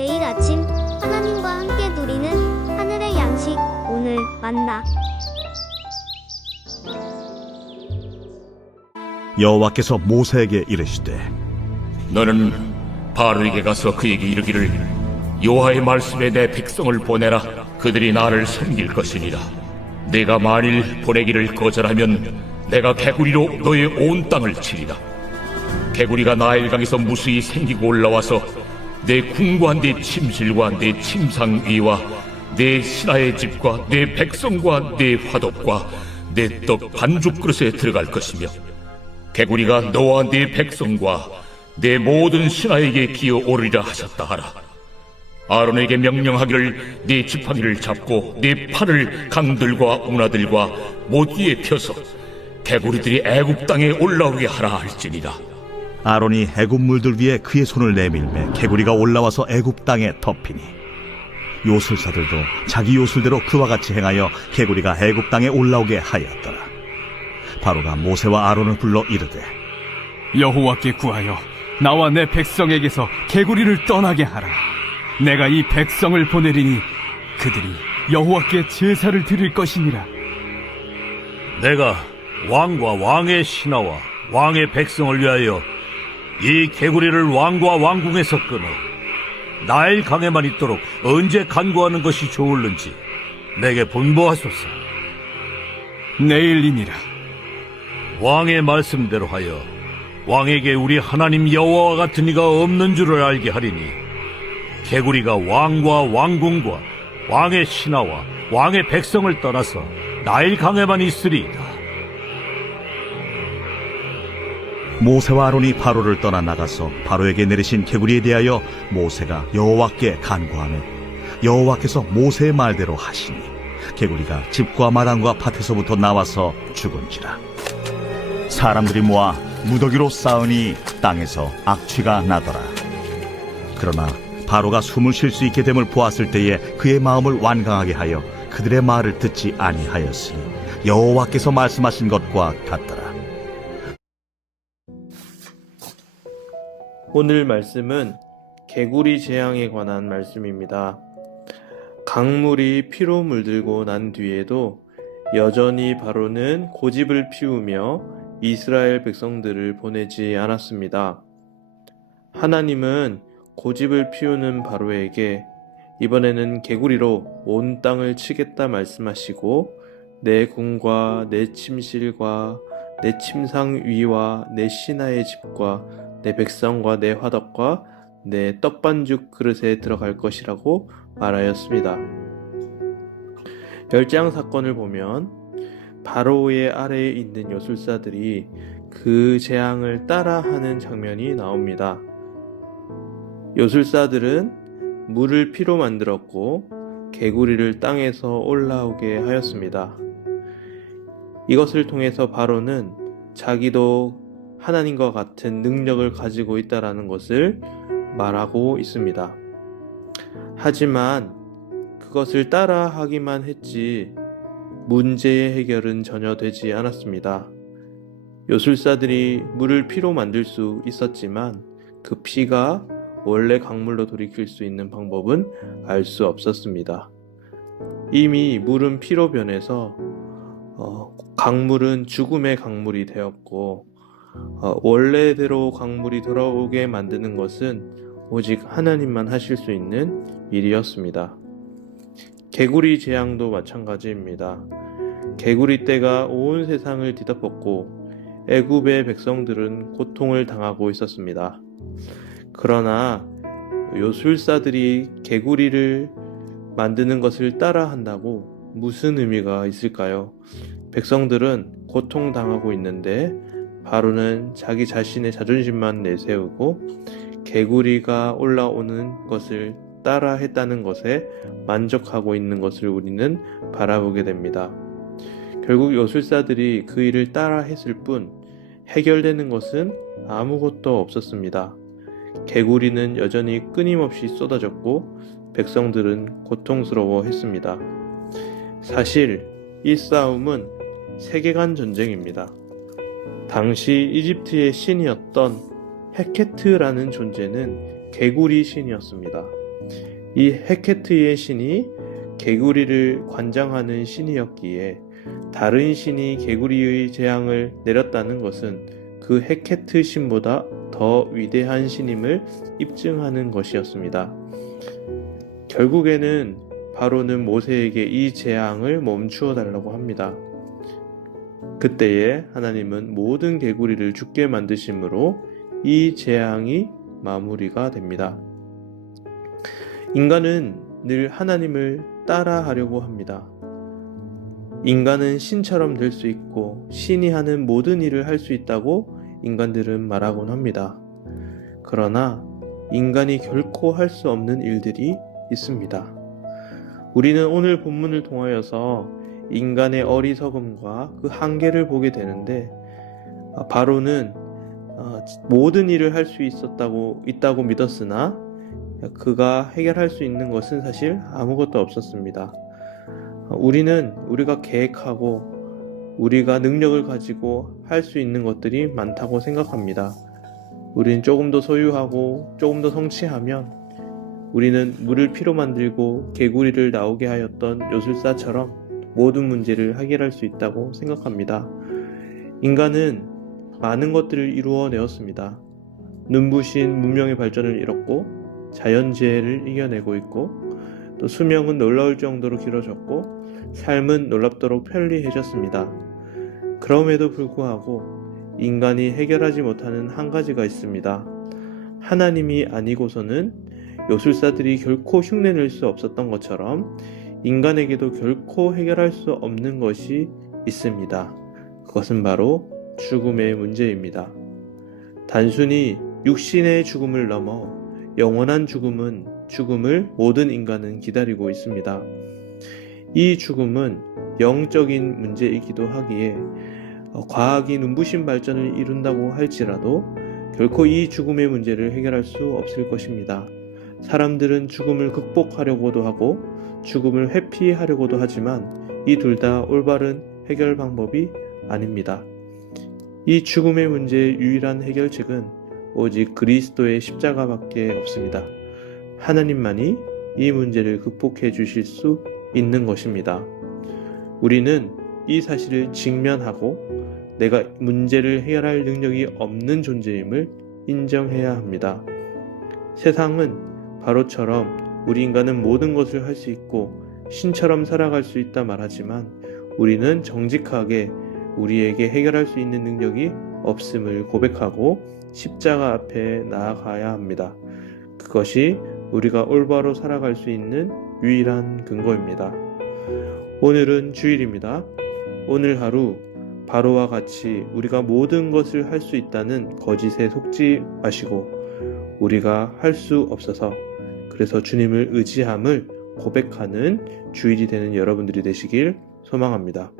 매일 아침 하나님과 함께 누리는 하늘의 양식 오늘 만나. 여호와께서 모세에게 이르시되 너는 바로에게 가서 그에게 이르기를 여호와의 말씀에 내 백성을 보내라. 그들이 나를 섬길 것이니라. 내가 만일 보내기를 거절하면 내가 개구리로 너의 온 땅을 치리라. 개구리가 나일강에서 무수히 생기고 올라와서 내 궁과 내 침실과 내 침상 위와 내 신하의 집과 내 백성과 내 화덕과 내 떡 반죽 그릇에 들어갈 것이며 개구리가 너와 네 백성과 내 모든 신하에게 기어 오르리라 하셨다 하라. 아론에게 명령하기를 네 지팡이를 잡고 네 팔을 강들과 운하들과 못 위에 펴서 개구리들이 애굽 땅에 올라오게 하라 할지니라. 아론이 애굽 물들 위에 그의 손을 내밀매 개구리가 올라와서 애굽 땅에 덮이니 요술사들도 자기 요술대로 그와 같이 행하여 개구리가 애굽 땅에 올라오게 하였더라 바로가 모세와 아론을 불러 이르되 여호와께 구하여 나와 내 백성에게서 개구리를 떠나게 하라. 내가 이 백성을 보내리니 그들이 여호와께 제사를 드릴 것이니라. 내가 왕과 왕의 신하와 왕의 백성을 위하여 이 개구리를 왕과 왕궁에서 끊어 나일 강에만 있도록 언제 간구하는 것이 좋을는지 내게 분부하소서. 내일이니라. 왕의 말씀대로 하여 왕에게 우리 하나님 여호와와 같은 이가 없는 줄을 알게 하리니 개구리가 왕과 왕궁과 왕의 신하와 왕의 백성을 떠나서 나일 강에만 있으리이다. 모세와 아론이 바로를 떠나 나가서 바로에게 내리신 개구리에 대하여 모세가 여호와께 간구하며 여호와께서 모세의 말대로 하시니 개구리가 집과 마당과 밭에서부터 나와서 죽은지라. 사람들이 모아 무더기로 쌓으니 땅에서 악취가 나더라. 그러나 바로가 숨을 쉴 수 있게 됨을 보았을 때에 그의 마음을 완강하게 하여 그들의 말을 듣지 아니하였으니 여호와께서 말씀하신 것과 같더라 오늘 말씀은 개구리 재앙에 관한 말씀입니다. 강물이 피로 물들고 난 뒤에도 여전히 바로는 고집을 피우며 이스라엘 백성들을 보내지 않았습니다. 하나님은 고집을 피우는 바로에게 이번에는 개구리로 온 땅을 치겠다 말씀하시고 내 궁과 내 침실과 내 침상 위와 내 신하의 집과 내 백성과 내 화덕과 내 떡반죽 그릇에 들어갈 것이라고 말하였습니다. 멸장 사건을 보면 바로의 아래에 있는 요술사들이 그 재앙을 따라하는 장면이 나옵니다. 요술사들은 물을 피로 만들었고 개구리를 땅에서 올라오게 하였습니다. 이것을 통해서 바로는 자기도 하나님과 같은 능력을 가지고 있다라는 것을 말하고 있습니다. 하지만 그것을 따라 하기만 했지 문제의 해결은 전혀 되지 않았습니다. 요술사들이 물을 피로 만들 수 있었지만 그 피가 원래 강물로 돌이킬 수 있는 방법은 알 수 없었습니다. 이미 물은 피로 변해서 어, 강물은 죽음의 강물이 되었고 어, 원래대로 강물이 돌아오게 만드는 것은 오직 하나님만 하실 수 있는 일이었습니다. 개구리 재앙도 마찬가지입니다. 개구리 떼가 온 세상을 뒤덮었고 애굽의 백성들은 고통을 당하고 있었습니다. 그러나 요술사들이 개구리를 만드는 것을 따라한다고 무슨 의미가 있을까요? 백성들은 고통당하고 있는데 바로는 자기 자신의 자존심만 내세우고 개구리가 올라오는 것을 따라 했다는 것에 만족하고 있는 것을 우리는 바라보게 됩니다. 결국 요술사들이 그 일을 따라 했을 뿐 해결되는 것은 아무것도 없었습니다. 개구리는 여전히 끊임없이 쏟아졌고 백성들은 고통스러워 했습니다. 사실 이 싸움은 세계관 전쟁입니다. 당시 이집트의 신이었던 헤케트라는 존재는 개구리 신이었습니다. 이 헤케트의 신이 개구리를 관장하는 신이었기에 다른 신이 개구리의 재앙을 내렸다는 것은 그 헤케트 신보다 더 위대한 신임을 입증하는 것이었습니다. 결국에는 바로는 모세에게 이 재앙을 멈추어 달라고 합니다. 그때에 하나님은 모든 개구리를 죽게 만드심으로 이 재앙이 마무리가 됩니다. 인간은 늘 하나님을 따라하려고 합니다. 인간은 신처럼 될 수 있고 신이 하는 모든 일을 할 수 있다고 인간들은 말하곤 합니다. 그러나 인간이 결코 할 수 없는 일들이 있습니다. 우리는 오늘 본문을 통하여서 인간의 어리석음과 그 한계를 보게 되는데 아, 바로는 어, 모든 일을 할 수 있었다고 있다고 믿었으나 그가 해결할 수 있는 것은 사실 아무것도 없었습니다. 어, 우리는 우리가 계획하고 우리가 능력을 가지고 할 수 있는 것들이 많다고 생각합니다. 우리는 조금 더 소유하고 조금 더 성취하면 우리는 물을 피로 만들고 개구리를 나오게 하였던 요술사처럼 모든 문제를 해결할 수 있다고 생각합니다. 인간은 많은 것들을 이루어내었습니다. 눈부신 문명의 발전을 이뤘고 자연재해를 이겨내고 있고 또 수명은 놀라울 정도로 길어졌고 삶은 놀랍도록 편리해졌습니다. 그럼에도 불구하고 인간이 해결하지 못하는 한 가지가 있습니다. 하나님이 아니고서는 요술사들이 결코 흉내낼 수 없었던 것처럼 인간에게도 결코 해결할 수 없는 것이 있습니다. 그것은 바로 죽음의 문제입니다. 단순히 육신의 죽음을 넘어 영원한 죽음은 죽음을 모든 인간은 기다리고 있습니다. 이 죽음은 영적인 문제이기도 하기에 어, 과학이 눈부신 발전을 이룬다고 할지라도 결코 이 죽음의 문제를 해결할 수 없을 것입니다. 사람들은 죽음을 극복하려고도 하고 죽음을 회피하려고도 하지만 이 둘 다 올바른 해결 방법이 아닙니다. 이 죽음의 문제의 유일한 해결책은 오직 그리스도의 십자가밖에 없습니다. 하나님만이 이 문제를 극복해 주실 수 있는 것입니다. 우리는 이 사실을 직면하고 내가 문제를 해결할 능력이 없는 존재임을 인정해야 합니다. 세상은 바로처럼 우리 인간은 모든 것을 할 수 있고 신처럼 살아갈 수 있다 말하지만 우리는 정직하게 우리에게 해결할 수 있는 능력이 없음을 고백하고 십자가 앞에 나아가야 합니다. 그것이 우리가 올바로 살아갈 수 있는 유일한 근거입니다. 오늘은 주일입니다. 오늘 하루 바로와 같이 우리가 모든 것을 할 수 있다는 거짓에 속지 마시고 우리가 할 수 없어서 그래서 주님을 의지함을 고백하는 주일이 되는 여러분들이 되시길 소망합니다.